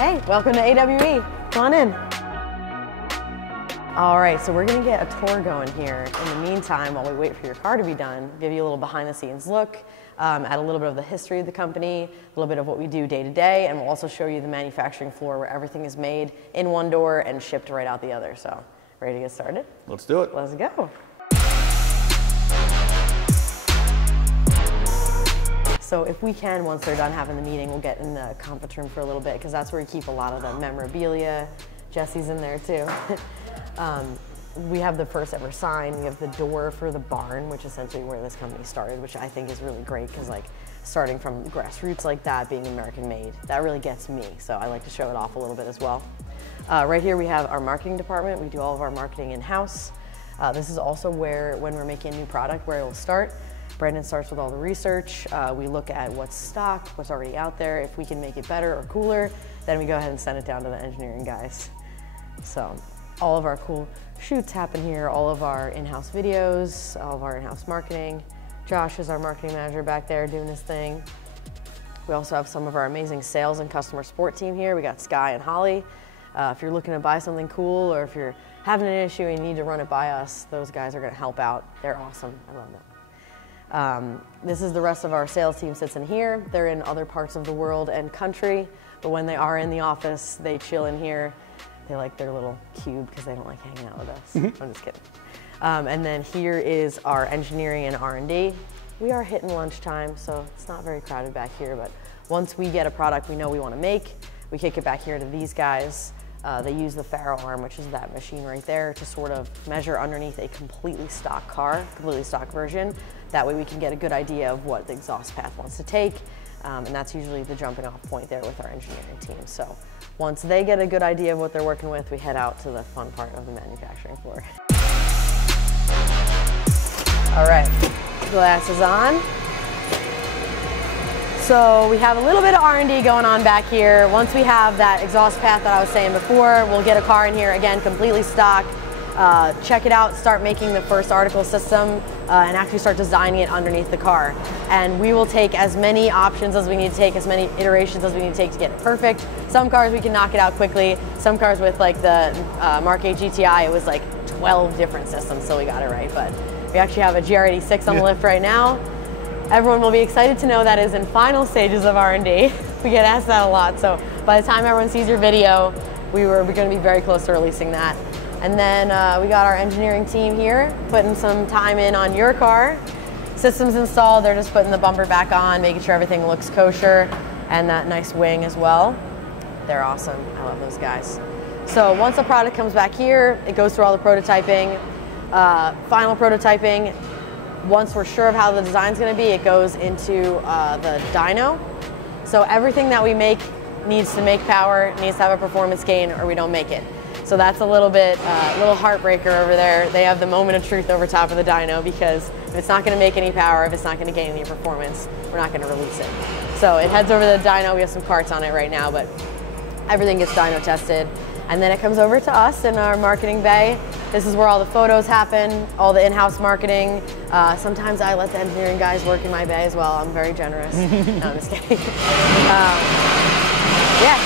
Hey, welcome to AWE. Come on in. All right, so we're gonna get a tour going here. In the meantime, while we wait for your car to be done, give you a little behind the scenes look, add a little bit of the history of the company, a little bit of what we do day to day, and we'll also show you the manufacturing floor where everything is made in one door and shipped right out the other. So, ready to get started? Let's do it. Let's go. So if we can, once they're done having the meeting, we'll get in the conference room for a little bit because that's where we keep a lot of the memorabilia. Jesse's in there too. We have the first ever sign. We have the door for the barn, which is essentially where this company started, which I think is really great because like starting from grassroots like that, being American made, that really gets me. So I like to show it off a little bit as well. Right here we have our marketing department. We do all of our marketing in-house. This is also where, when we're making a new product, where it will start. Brandon starts with all the research. We look at what's stock, what's already out there. If we can make it better or cooler, then we go ahead and send it down to the engineering guys. So all of our cool shoots happen here, all of our in-house videos, all of our in-house marketing. Josh is our marketing manager back there doing his thing. We also have some of our amazing sales and customer support team here. We got Sky and Holly. If you're looking to buy something cool or if you're having an issue and you need to run it by us, those guys are gonna help out. They're awesome, I love them. This is the rest of our sales team sits in here. They're in other parts of the world and country, but when they are in the office, they chill in here. They like their little cube because they don't like hanging out with us. I'm just kidding. And then here is our engineering and R&D. We are hitting lunchtime, so it's not very crowded back here, but once we get a product we know we want to make, we kick it back here to these guys. They use the Faro arm, which is that machine right there, to sort of measure underneath a completely stock car, completely stock version. That way we can get a good idea of what the exhaust path wants to take, and that's usually the jumping off point there with our engineering team. So once they get a good idea of what they're working with, we head out to the fun part of the manufacturing floor. All right, glasses on. So we have a little bit of R&D going on back here. Once we have that exhaust path that I was saying before, we'll get a car in here, again, completely stock, check it out, start making the first article system, and actually start designing it underneath the car. And we will take as many options as we need to take, as many iterations as we need to take to get it perfect. Some cars we can knock it out quickly. Some cars with like the Mark 8 GTI, it was like 12 different systems, so we got it right. But we actually have a GR86 on the lift right now. Everyone will be excited to know that is in final stages of R&D. We get asked that a lot, so by the time everyone sees your video, we're going to be very close to releasing that. And then we got our engineering team here, putting some time in on your car. System's installed, they're just putting the bumper back on, making sure everything looks kosher, and that nice wing as well. They're awesome, I love those guys. So once the product comes back here, it goes through all the prototyping, final prototyping. Once we're sure of how the design's going to be, it goes into the dyno. So everything that we make needs to make power, needs to have a performance gain, or we don't make it. So that's a little bit, little heartbreaker over there. They have the moment of truth over top of the dyno because if it's not going to make any power, if it's not going to gain any performance, we're not going to release it. So it heads over to the dyno. We have some parts on it right now, but everything gets dyno tested. And then it comes over to us in our marketing bay. This is where all the photos happen, all the in-house marketing. Sometimes I let the engineering guys work in my bay as well. I'm very generous. No, I'm just kidding. Yeah,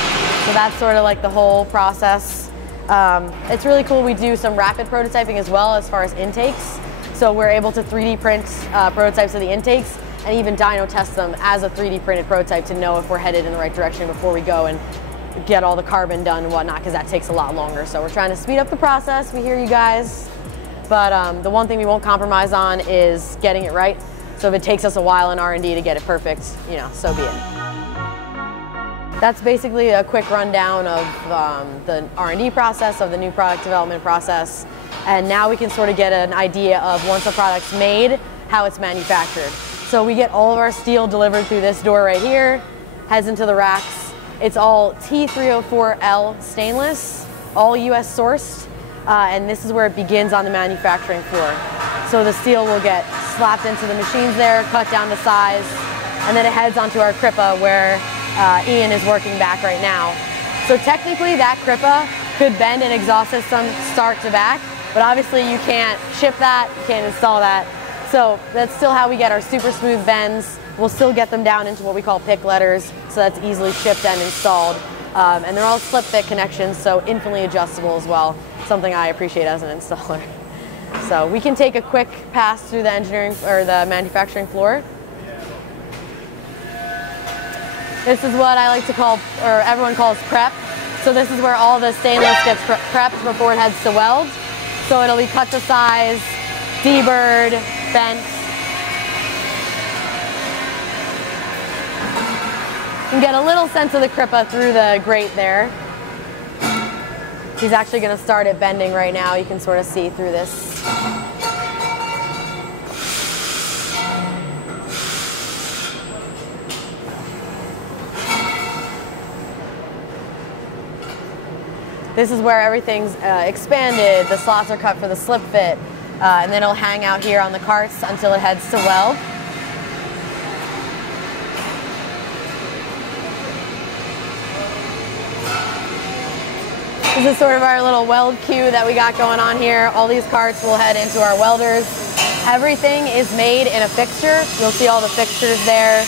so that's sort of like the whole process. It's really cool. We do some rapid prototyping as well as far as intakes. So we're able to 3D print prototypes of the intakes and even dyno test them as a 3D printed prototype to know if we're headed in the right direction before we go and get all the carbon done and whatnot, because that takes a lot longer. So we're trying to speed up the process. We hear you guys. But the one thing we won't compromise on is getting it right. So if it takes us a while in R&D to get it perfect, you know, so be it. That's basically a quick rundown of the R&D process, of the new product development process. And now we can sort of get an idea of, once a product's made, how it's manufactured. So we get all of our steel delivered through this door right here, heads into the racks. It's all T304L stainless, all US sourced, and this is where it begins on the manufacturing floor. So the steel will get slapped into the machines there, cut down to size, and then it heads onto our Crippa where Ian is working back right now. So technically that Crippa could bend an exhaust system start to back, but obviously you can't ship that, you can't install that. So that's still how we get our super smooth bends. We'll still get them down into what we call pick letters, so that's easily shipped and installed. And they're all slip fit connections, so infinitely adjustable as well, something I appreciate as an installer. So we can take a quick pass through the engineering or the manufacturing floor. This is what I like to call, or everyone calls prep. So this is where all the stainless gets prepped before it heads to weld. So it'll be cut to size, deburred, bent. You can get a little sense of the Kripa through the grate there. He's actually going to start it bending right now. You can sort of see through this. This is where everything's expanded. The slots are cut for the slip fit, and then it'll hang out here on the carts until it heads to weld. This is sort of our little weld queue that we got going on here. All these carts will head into our welders. Everything is made in a fixture. You'll see all the fixtures there.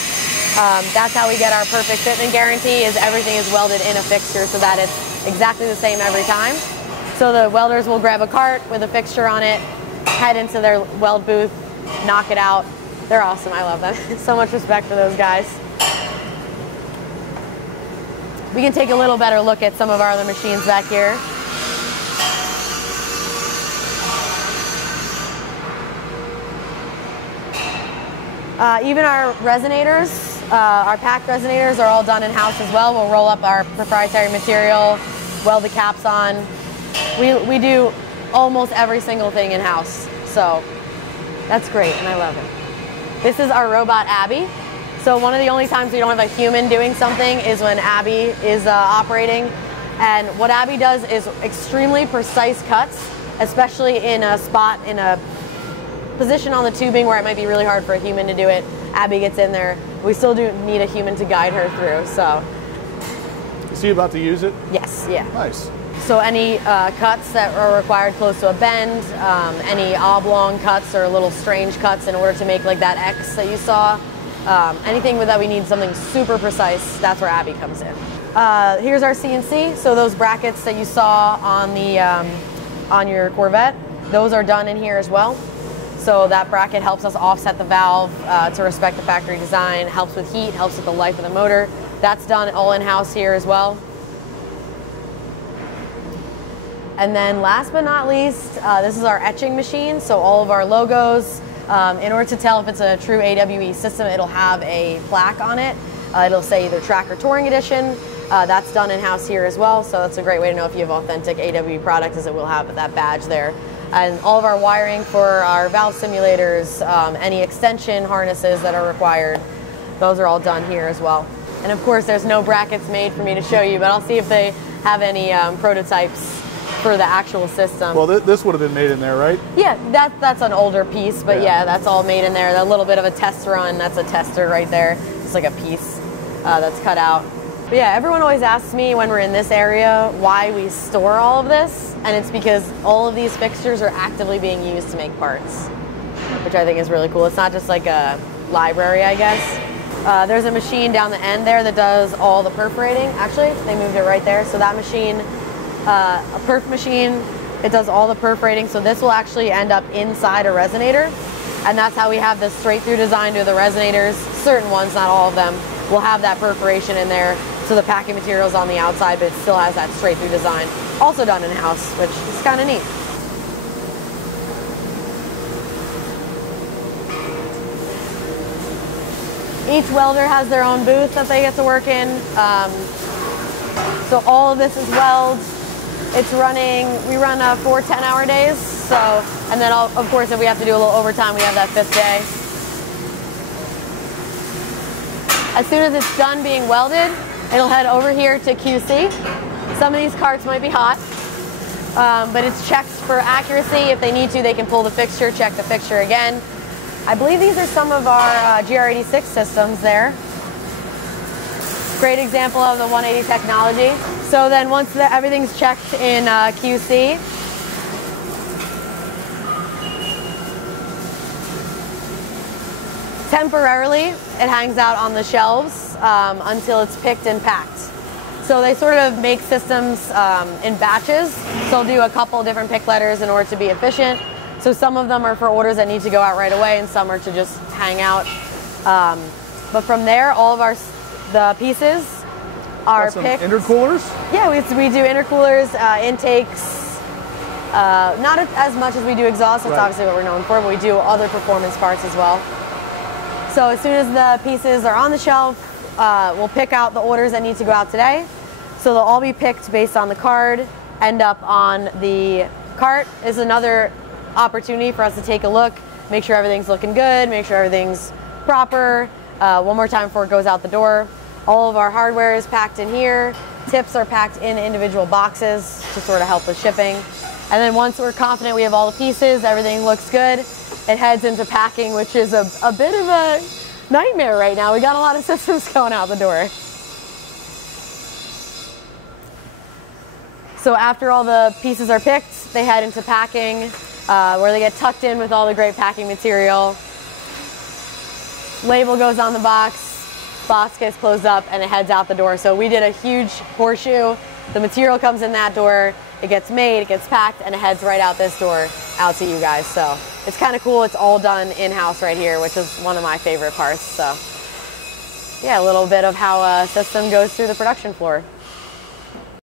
That's how we get our perfect fitment guarantee, is everything is welded in a fixture so that it's exactly the same every time. So the welders will grab a cart with a fixture on it, head into their weld booth, knock it out. They're awesome, I love them. So much respect for those guys. We can take a little better look at some of our other machines back here. Even our resonators, our packed resonators are all done in-house as well. We'll roll up our proprietary material, weld the caps on. We do almost every single thing in-house, so that's great and I love it. This is our robot Abby. So one of the only times we don't have a human doing something is when Abby is operating. And what Abby does is extremely precise cuts, especially in a spot, in a position on the tubing where it might be really hard for a human to do it. Abby gets in there. We still do need a human to guide her through, so. Is he about to use it? Yes, yeah. Nice. So any cuts that are required close to a bend, any oblong cuts or little strange cuts in order to make like that X that you saw, anything that we need something super precise, that's where Abby comes in. Here's our CNC. So those brackets that you saw on the on your Corvette, those are done in here as well. So that bracket helps us offset the valve to respect the factory design, helps with heat, helps with the life of the motor. That's done all in-house here as well. And then last but not least, this is our etching machine. So all of our logos, in order to tell if it's a true AWE system, it'll have a plaque on it. It'll say either Track or Touring Edition. That's done in-house here as well, so that's a great way to know if you have authentic AWE product, is it will have that badge there. And all of our wiring for our valve simulators, any extension harnesses that are required, those are all done here as well. And of course there's no brackets made for me to show you, but I'll see if they have any prototypes for the actual system. Well, this would have been made in there, right? Yeah, that's an older piece, but yeah, that's all made in there. That little bit of a test run, that's a tester right there. It's like a piece that's cut out. But yeah, everyone always asks me when we're in this area why we store all of this, and it's because all of these fixtures are actively being used to make parts, which I think is really cool. It's not just like a library, I guess. There's a machine down the end there that does all the perforating. Actually, they moved it right there. So that machine, a perf machine, it does all the perforating. So this will actually end up inside a resonator. And that's how we have this straight through design to the resonators. Certain ones, not all of them, will have that perforation in there. So the packing material is on the outside, but it still has that straight through design. Also done in-house, which is kind of neat. Each welder has their own booth that they get to work in. So all of this is weld. It's running, we run 4 10-hour days. So, and then of course if we have to do a little overtime, we have that 5th day. As soon as it's done being welded, it'll head over here to QC. Some of these carts might be hot, but it's checked for accuracy. If they need to, they can pull the fixture, check the fixture again. I believe these are some of our GR86 systems there. Great example of the 180 technology. So then once everything's checked in QC, temporarily it hangs out on the shelves until it's picked and packed. So they sort of make systems in batches. So they'll do a couple different pick letters in order to be efficient. So some of them are for orders that need to go out right away, and some are to just hang out. But from there, all of the pieces are picked. Intercoolers? Yeah, we do intercoolers, intakes. Not as much as we do exhaust. That's obviously what we're known for, but we do other performance parts as well. So as soon as the pieces are on the shelf, we'll pick out the orders that need to go out today. So they'll all be picked based on the card, end up on the cart. Is another opportunity for us to take a look, make sure everything's looking good, make sure everything's proper. One more time before it goes out the door. All of our hardware is packed in here. Tips are packed in individual boxes to sort of help with shipping. And then once we're confident we have all the pieces, everything looks good, it heads into packing, which is a bit of a nightmare right now. We got a lot of systems going out the door. So after all the pieces are picked, they head into packing, where they get tucked in with all the great packing material. Label goes on the box gets closed up, and it heads out the door. So we did a huge horseshoe. The material comes in that door, it gets made, it gets packed, and it heads right out this door out to you guys. So it's kind of cool. It's all done in-house right here, which is one of my favorite parts. So yeah, a little bit of how a system goes through the production floor.